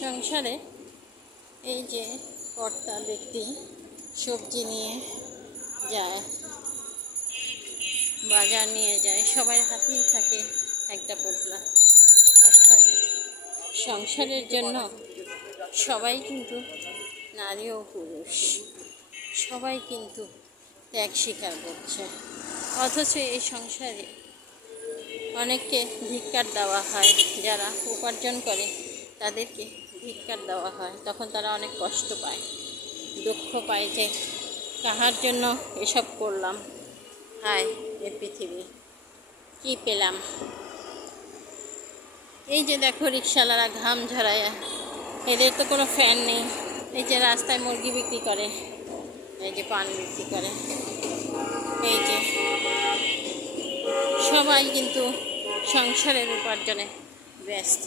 সংসারে এই যে কর্তা ব্যক্তি সবজি নিয়ে যায়, বাজার নিয়ে যায়, সবার হাতেই থাকে একটা পোটলা। অর্থাৎ সংসারের জন্য সবাই কিন্তু, নারী ও পুরুষ সবাই কিন্তু ত্যাগ স্বীকার করছে। অথচ এই সংসারে অনেককে ধিক্কার দেওয়া হয়, যারা উপার্জন করে তাদেরকে ধিক্কার দেওয়া হয়। তখন তারা অনেক কষ্ট পায়, দুঃখ পায় যে কাহার জন্য এসব করলাম, হায় এ পৃথিবী কি পেলাম। এই যে দেখো রিক্সাওয়ালারা ঘাম ঝরায়, এদের তো কোনো ফ্যান নেই। এই যে রাস্তায় মুরগি বিক্রি করে, এই যে পান বিক্রি করে, এই যে সবাই কিন্তু সংসারের উপার্জনে ব্যস্ত।